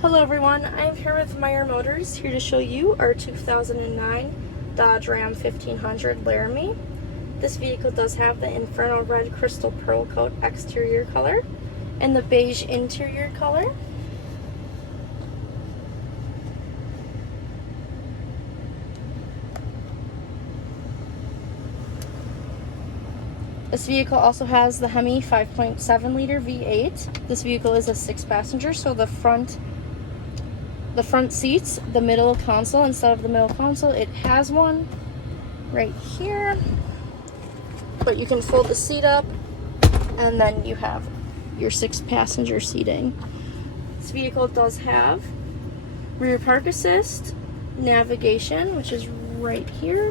Hello everyone, I'm here with Meyer Motors, here to show you our 2009 Dodge Ram 1500 Laramie. This vehicle does have the Inferno Red Crystal Pearl Coat exterior color and the beige interior color. This vehicle also has the Hemi 5.7 liter V8. This vehicle is a 6-passenger, so the front seats, the middle console, instead of the middle console, it has one right here. But you can fold the seat up, and then you have your 6-passenger seating. This vehicle does have rear park assist, navigation, which is right here,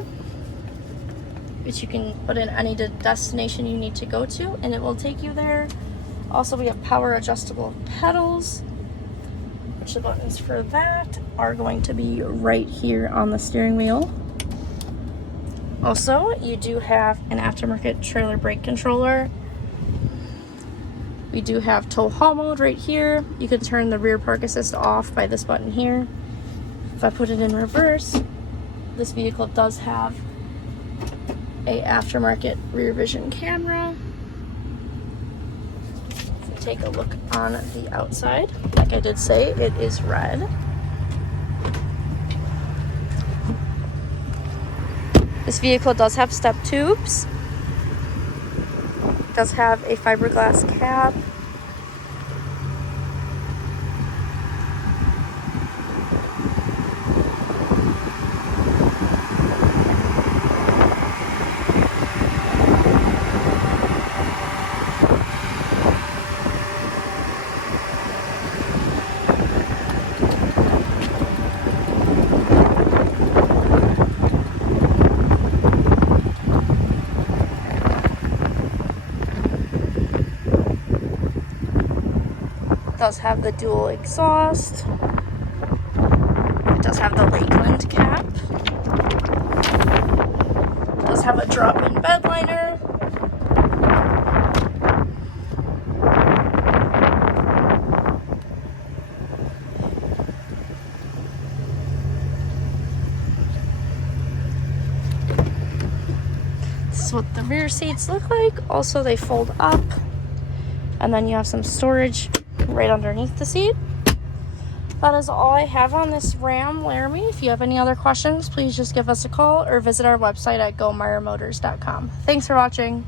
which you can put in any destination you need to go to, and it will take you there. Also, we have power adjustable pedals, which the buttons for that are going to be right here on the steering wheel. Also, you do have an aftermarket trailer brake controller. We do have tow haul mode right here. You can turn the rear park assist off by this button here. If I put it in reverse, this vehicle does have a aftermarket rear vision camera. If we take a look on the outside, like I did say, it is red. This vehicle does have step tubes. It does have a fiberglass cab. It does have the dual exhaust. It does have the Lakeland cap. It does have a drop-in bed liner. This is what the rear seats look like. Also, they fold up, and then you have some storage right underneath the seat. That is all I have on this Ram Laramie. If you have any other questions, please just give us a call or visit our website at gomeyermotors.com. Thanks for watching.